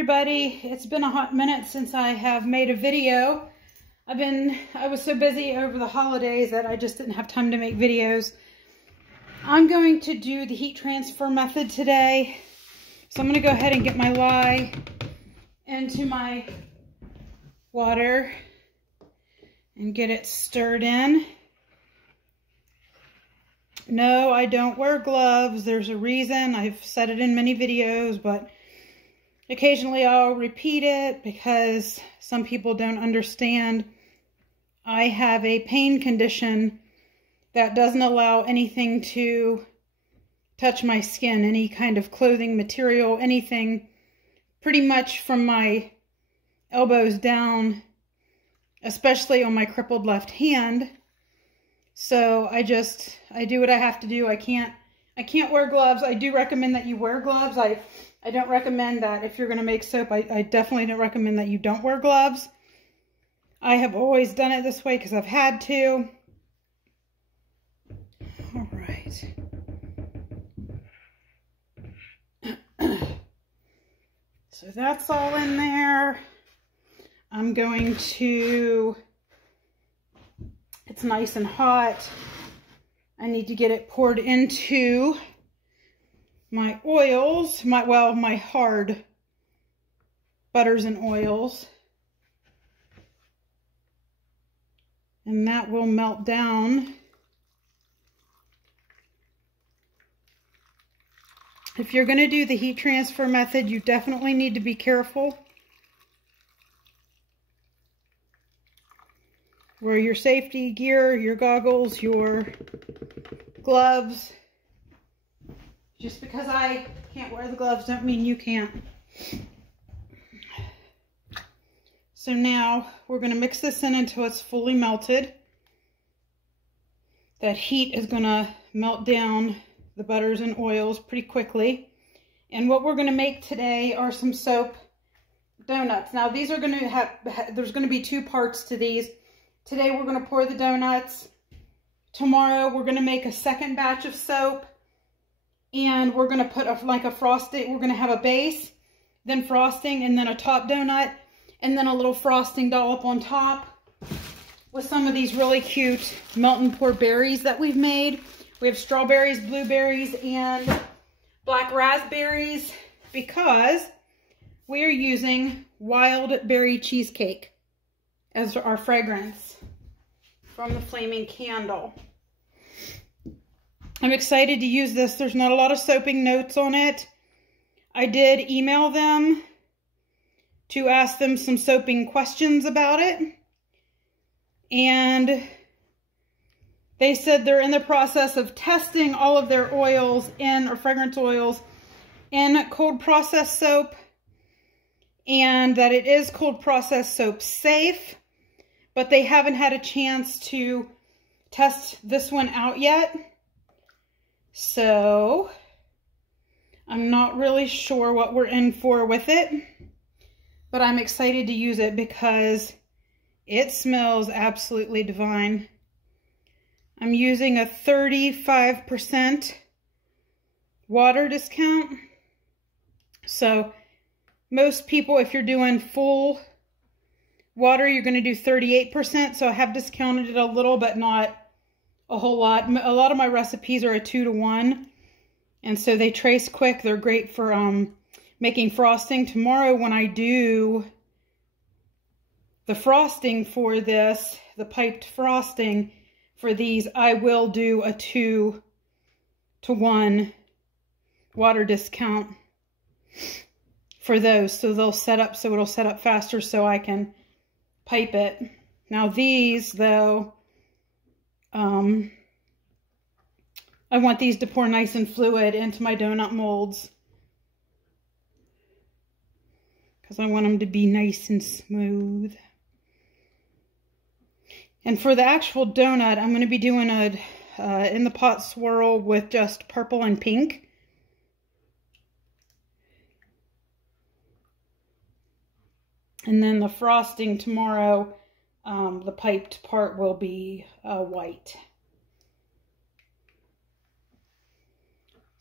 everybody. It's been a hot minute since I have made a video. I was so busy over the holidays that I just didn't have time to make videos. I'm going to do the heat transfer method today. So I'm going to go ahead and get my lye into my water and get it stirred in. No, I don't wear gloves. There's a reason. I've said it in many videos, but occasionally I'll repeat it because some people don't understand. I have a pain condition that doesn't allow anything to touch my skin, any kind of clothing material, anything, pretty much from my elbows down, especially on my crippled left hand. So I do what I have to do. I can't wear gloves. I do recommend that you wear gloves. I don't recommend that if you're going to make soap. I definitely don't recommend that you don't wear gloves. I have always done it this way because I've had to. All right. So that's all in there. I'm going to, it's nice and hot. I need to get it poured into my oils, my hard butters and oils. And that will melt down. If you're going to do the heat transfer method, you definitely need to be careful. Wear your safety gear, your goggles, your gloves. Just because I can't wear the gloves don't mean you can't. So now we're going to mix this in until it's fully melted. That heat is going to melt down the butters and oils pretty quickly. And what we're going to make today are some soap donuts. Now these are going to have, there's going to be two parts to these. Today we're going to pour the donuts. Tomorrow we're going to make a second batch of soap. And we're going to put like a frosting, we're going to have a base, then frosting, and then a top donut, and then a little frosting dollop on top with some of these really cute melt and pour berries that we've made. We have strawberries, blueberries, and black raspberries because we are using wild berry cheesecake as our fragrance from the Flaming Candle. I'm excited to use this. There's not a lot of soaping notes on it. I did email them to ask them some soaping questions about it. And they said they're in the process of testing all of their oils or fragrance oils in cold process soap. And that it is cold process soap safe. But they haven't had a chance to test this one out yet. So, I'm not really sure what we're in for with it, but I'm excited to use it because it smells absolutely divine. I'm using a 35% water discount. So, most people, if you're doing full water, you're going to do 38%. So, I have discounted it a little, but not a whole lot. A lot of my recipes are a 2-to-1, and so they trace quick. They're great for making frosting. Tomorrow when I do the frosting for this, the piped frosting for these, I will do a 2-to-1 water discount for those. So they'll set up, so it'll set up faster so I can pipe it. Now these though, I want these to pour nice and fluid into my donut molds because I want them to be nice and smooth. And for the actual donut, I'm going to be doing a in the pot swirl with just purple and pink. And then the frosting tomorrow, the piped part will be white.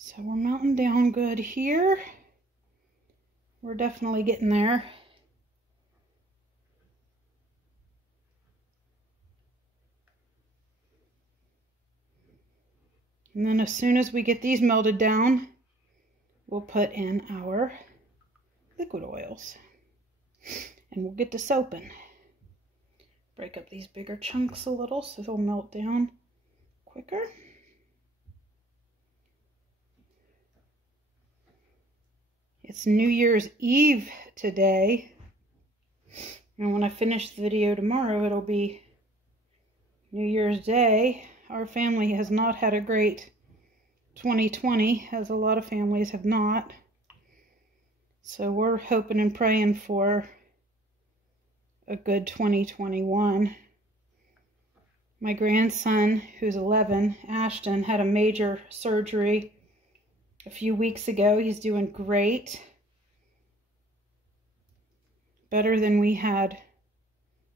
So we're melting down good here. We're definitely getting there. And then as soon as we get these melted down, we'll put in our liquid oils. And we'll get to soaping. Break up these bigger chunks a little so they'll melt down quicker. It's New Year's Eve today. And when I finish the video tomorrow, it'll be New Year's Day. Our family has not had a great 2020, as a lot of families have not. So we're hoping and praying for a good 2021. My grandson, who's 11, Ashton, had a major surgery a few weeks ago. He's doing great. Better than we had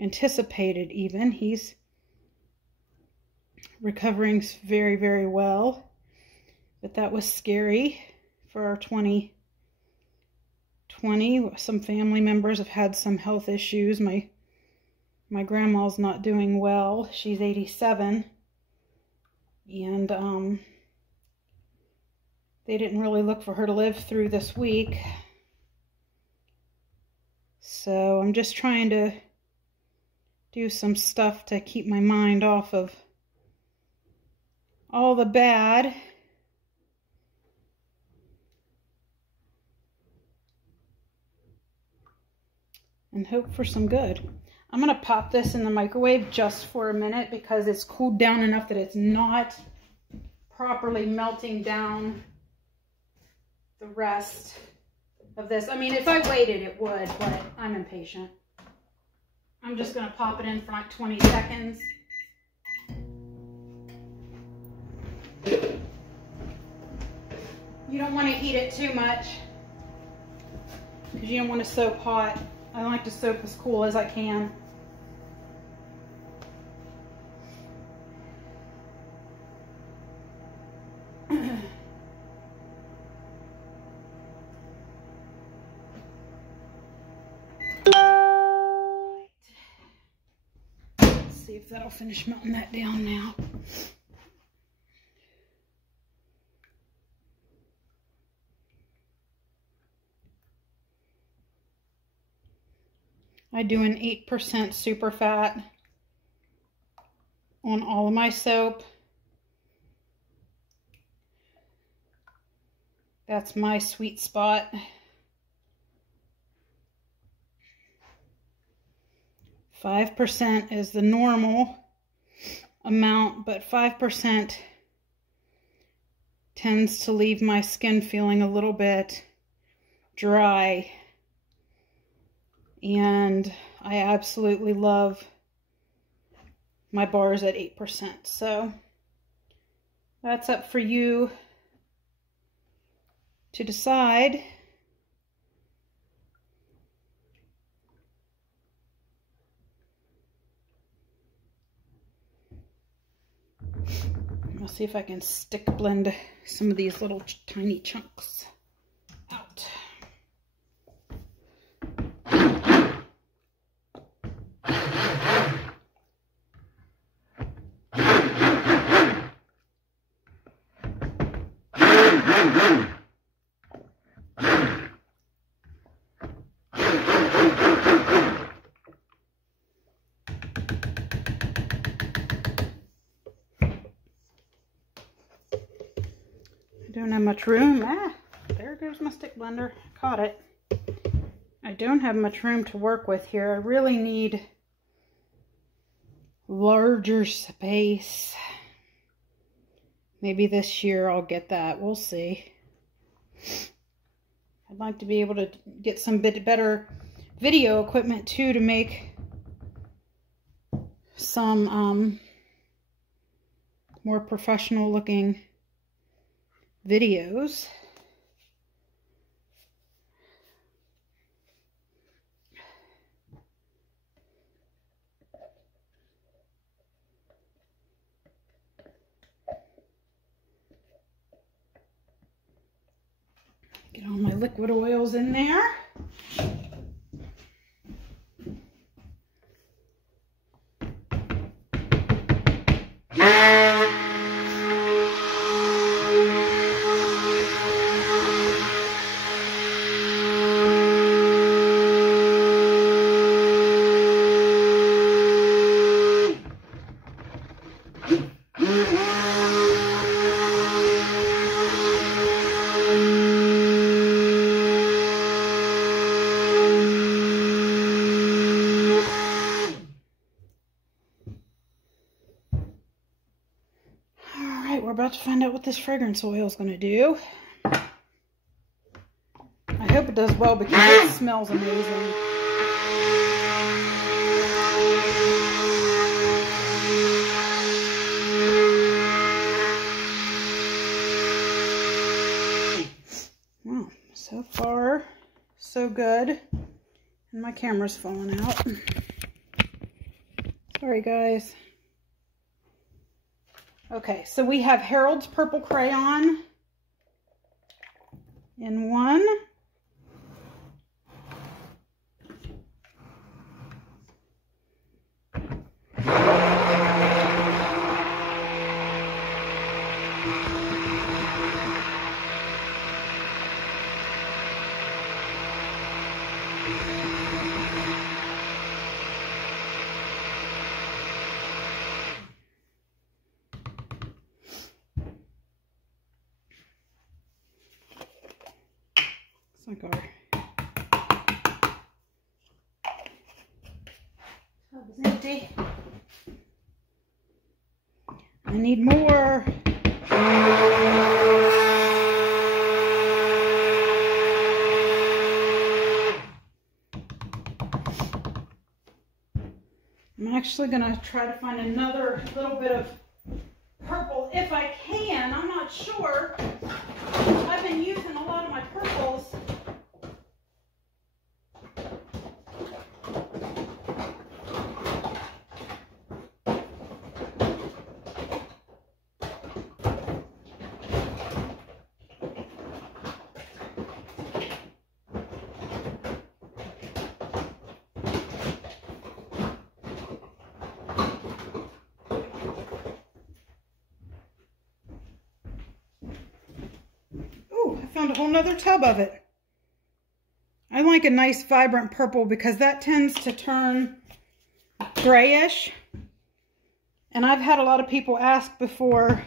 anticipated even. He's recovering very, very well. But that was scary for our 2020. Some family members have had some health issues. My grandma's not doing well. She's 87. And they didn't really look for her to live through this week. So I'm just trying to do some stuff to keep my mind off of all the bad. And hope for some good. I'm going to pop this in the microwave just for a minute because it's cooled down enough that it's not properly melting down the rest of this. I mean, if I waited, it would, but I'm impatient. I'm just going to pop it in for like 20 seconds. You don't want to heat it too much because you don't want to soak hot. I like to soak as cool as I can. Let's see if that'll finish melting that down now. I do an 8% super fat on all of my soap. That's my sweet spot. 5% is the normal amount, but 5% tends to leave my skin feeling a little bit dry. And I absolutely love my bars at 8%. So that's up for you to decide. I'll see if I can stick blend some of these little tiny chunks out. Don't have much room. There goes my stick blender. Caught it. I don't have much room to work with here. I really need larger space. Maybe this year I'll get that. We'll see. I'd like to be able to get some bit better video equipment too to make some more professional looking videos. Get all my liquid oils in there. We're about to find out what this fragrance oil is going to do. I hope it does well because it smells amazing. Well, so far, so good. And my camera's falling out. Sorry, guys. Okay, so we have Harold's Purple Crayon in one. It's like our tub is empty. I need more. I'm actually going to try to find another little bit of purple if I can. I'm not sure. I've been using a lot of my purples. Found a whole nother tub of it. I like a nice vibrant purple because that tends to turn grayish. And I've had a lot of people ask before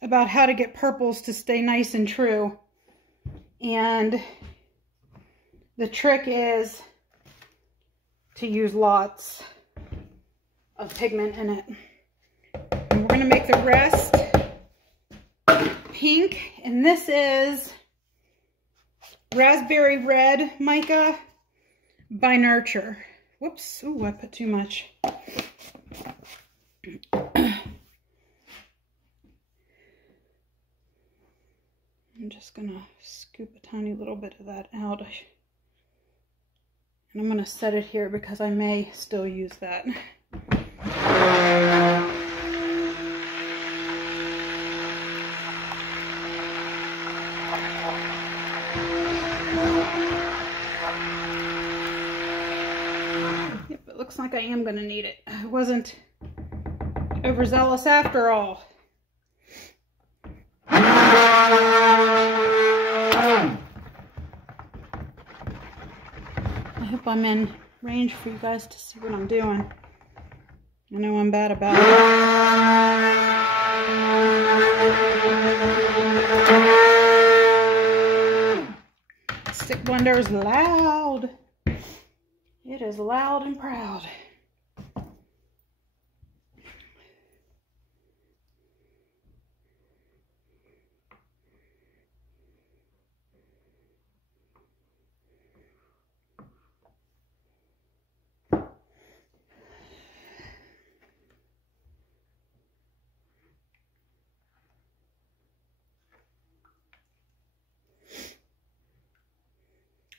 about how to get purples to stay nice and true. And the trick is to use lots of pigment in it. And we're going to make the rest pink. And this is Raspberry Red Mica by Nurture. Whoops. Ooh, I put too much. I'm just going to scoop a tiny little bit of that out. And I'm going to set it here because I may still use that. Yep, it looks like I am going to need it. I wasn't overzealous after all. I hope I'm in range for you guys to see what I'm doing. I know I'm bad about it. Stick blender is loud. It is loud and proud.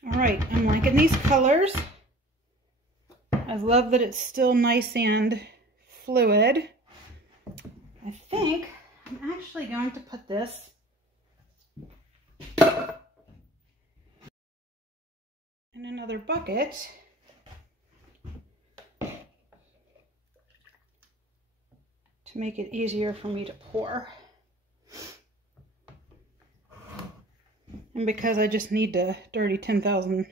All right, I'm liking these colors. I love that it's still nice and fluid. I think I'm actually going to put this in another bucket. To make it easier for me to pour. And because I just need to dirty 10,000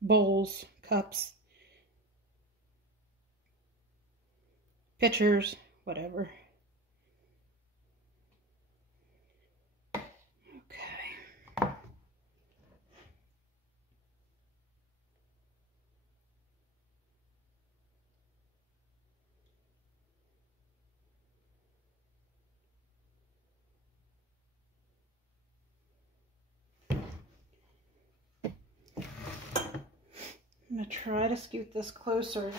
bowls, cups, pitchers, whatever. Okay. I'm going to try to scoot this closer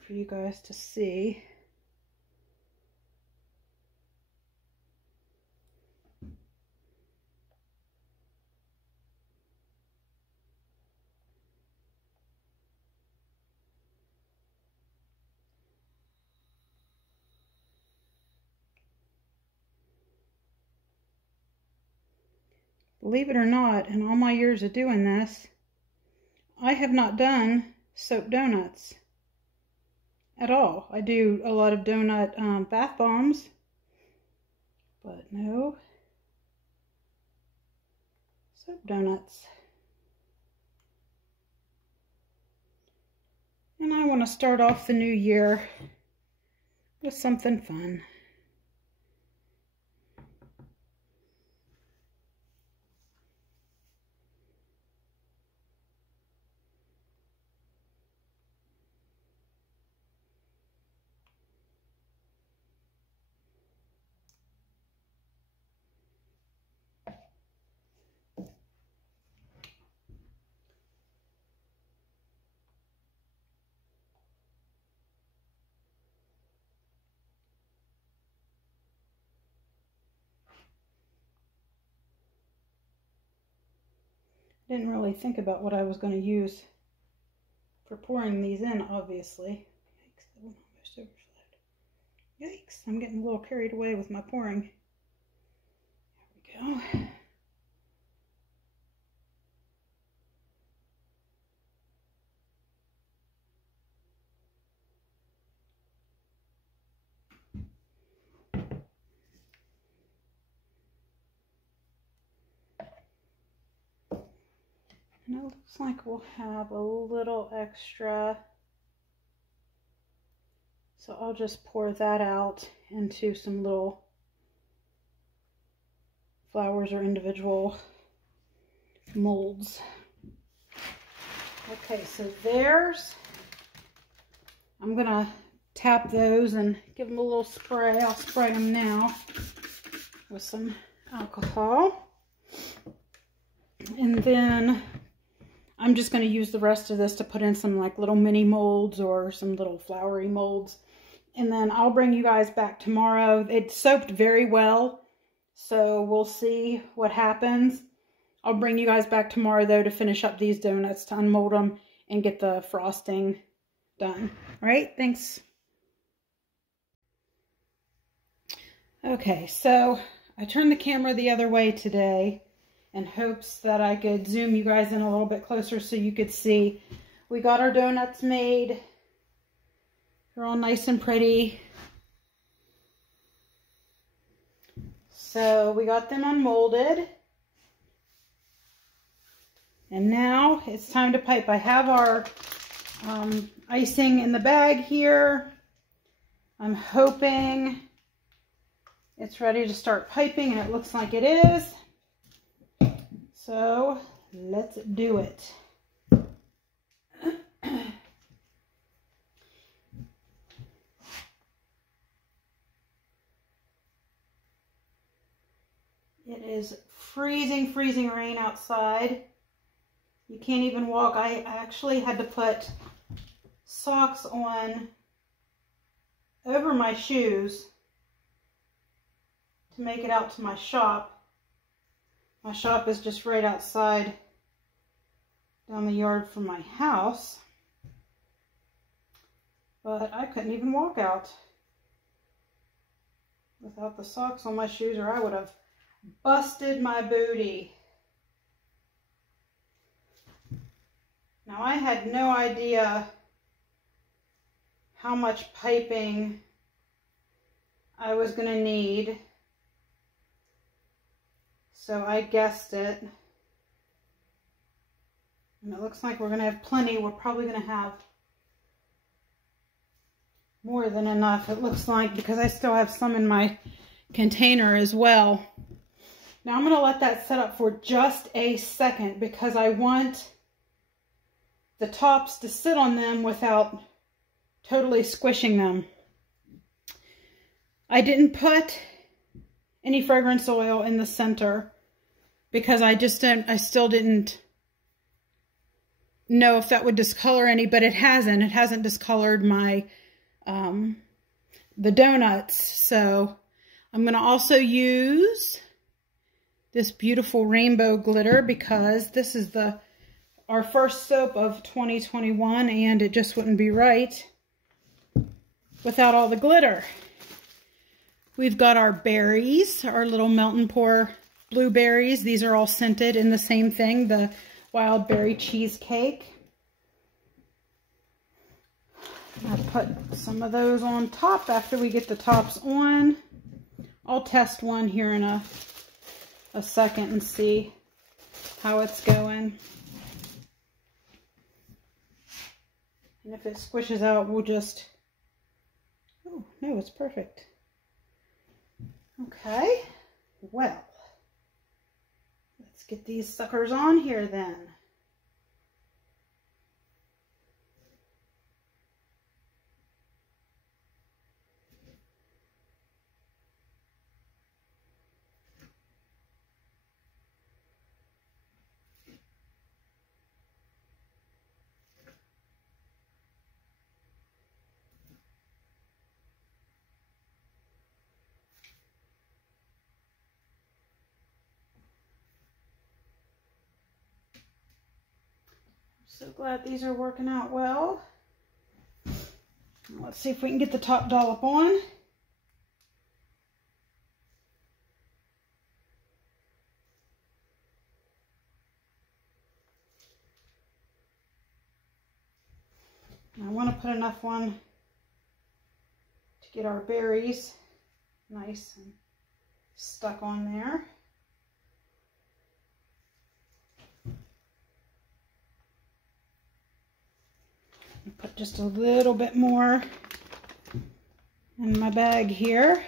for you guys to see. Believe it or not, in all my years of doing this, I have not done soap donuts at all. I do a lot of donut bath bombs, but no soap donuts. And I want to start off the new year with something fun. Didn't really think about what I was going to use for pouring these in, obviously. Yikes, that one almost overflowed. Yikes, I'm getting a little carried away with my pouring. There we go. And it looks like we'll have a little extra. So I'll just pour that out into some little flowers or individual molds. Okay, so there's, I'm gonna tap those and give them a little spray. I'll spray them now with some alcohol. And then I'm just going to use the rest of this to put in some like little mini molds or some little flowery molds. And then I'll bring you guys back tomorrow. It soaked very well, so we'll see what happens. I'll bring you guys back tomorrow though to finish up these donuts, to unmold them and get the frosting done. All right, thanks. Okay, so I turned the camera the other way today in hopes that I could zoom you guys in a little bit closer so you could see. We got our donuts made. They're all nice and pretty. So we got them unmolded. And now it's time to pipe. I have our icing in the bag here. I'm hoping it's ready to start piping, and it looks like it is. So let's do it. It is freezing, freezing rain outside. You can't even walk. I actually had to put socks on over my shoes to make it out to my shop. My shop is just right outside down the yard from my house. But I couldn't even walk out without the socks on my shoes, or I would have busted my booty. Now I had no idea how much piping I was going to need, so I guessed it. And it looks like we're going to have plenty. We're probably going to have more than enough, it looks like, because I still have some in my container as well. Now I'm going to let that set up for just a second because I want the tops to sit on them without totally squishing them. I didn't put any fragrance oil in the center because I still didn't know if that would discolor any, but it hasn't. It hasn't discolored my the donuts. So I'm going to also use this beautiful rainbow glitter because this is our first soap of 2021, and it just wouldn't be right without all the glitter. We've got our berries, our little melt and pour blueberries. These are all scented in the same thing, the wild berry cheesecake. I'll put some of those on top after we get the tops on. I'll test one here in a second and see how it's going. And if it squishes out, we'll just... Oh, no, it's perfect. Okay, well, let's get these suckers on here then. So glad these are working out well. Let's see if we can get the top dollop on. I want to put enough on to get our berries nice and stuck on there. Put just a little bit more in my bag here.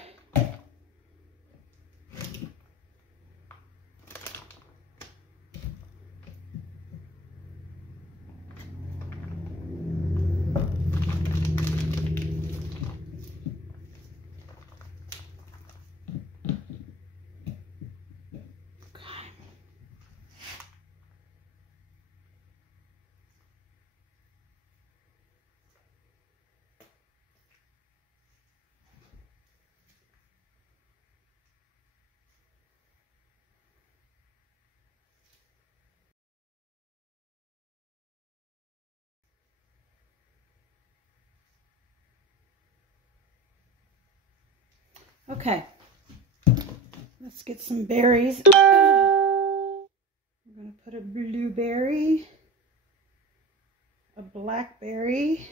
Okay, let's get some berries. I'm going to put a blueberry, a blackberry,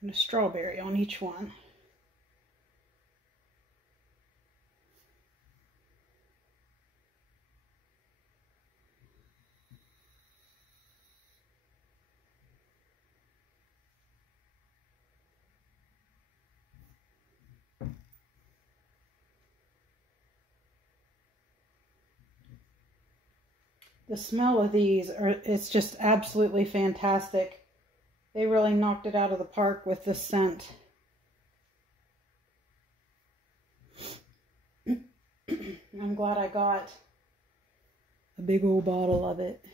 and a strawberry on each one. The smell of these it's just absolutely fantastic. They really knocked it out of the park with the scent. I'm glad I got a big old bottle of it.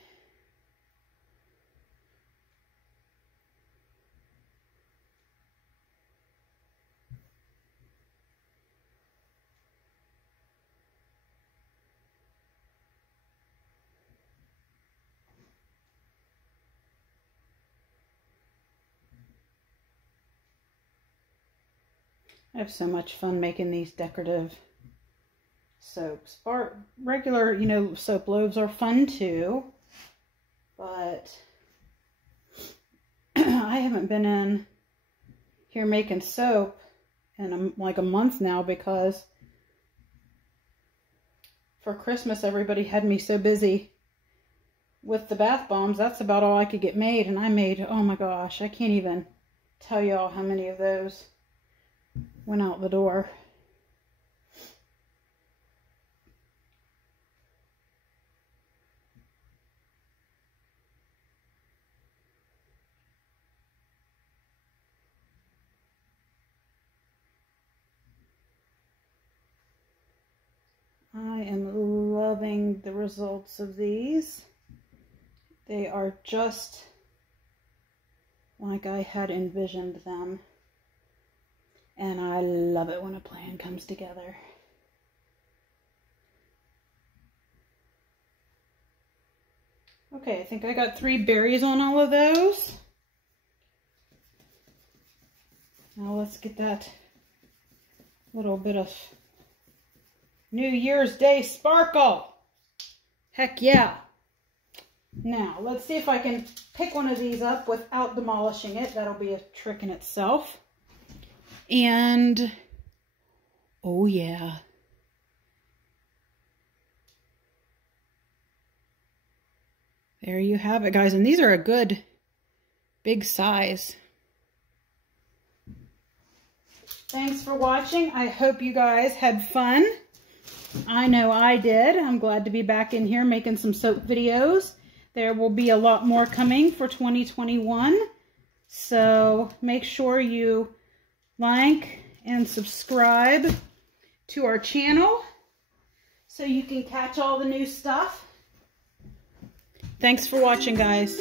I have so much fun making these decorative soaps. Regular, you know, soap loaves are fun too, but I haven't been in here making soap in like a month now because for Christmas everybody had me so busy with the bath bombs. That's about all I could get made, and I made, oh my gosh, I can't even tell y'all how many of those went out the door. I am loving the results of these. They are just like I had envisioned them. And I love it when a plan comes together. Okay, I think I got 3 berries on all of those. Now let's get that little bit of New Year's Day sparkle. Heck yeah. Now, let's see if I can pick one of these up without demolishing it. That'll be a trick in itself. And, oh yeah. There you have it, guys. And these are a good big size. Thanks for watching. I hope you guys had fun. I know I did. I'm glad to be back in here making some soap videos. There will be a lot more coming for 2021. So make sure you like and subscribe to our channel so you can catch all the new stuff. Thanks for watching, guys.